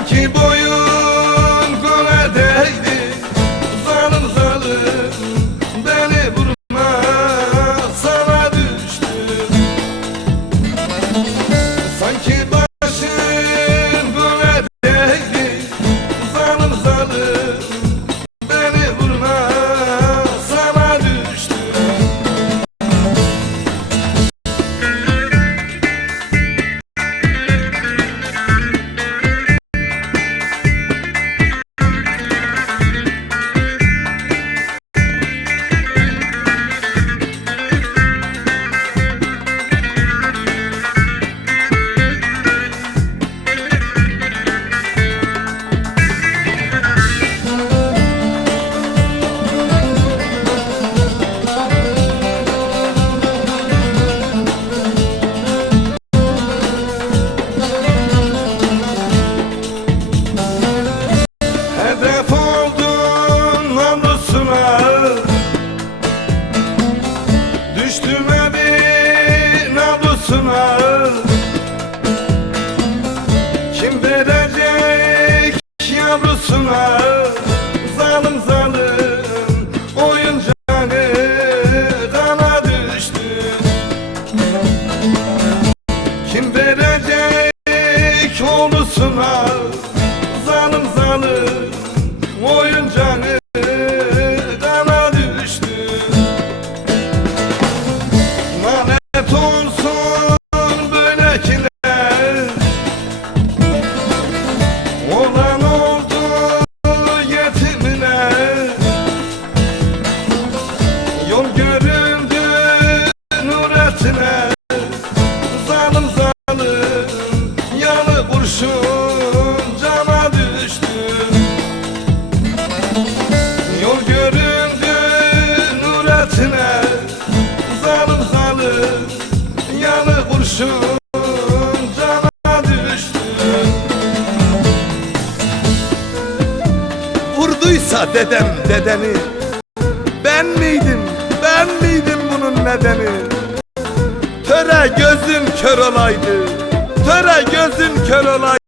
Sanki boyu Çoğulusun az Oysa dedem dedeni Ben miydim? Ben miydim bunun nedeni? Töre gözün kör olaydı. Töre gözün kör olaydı.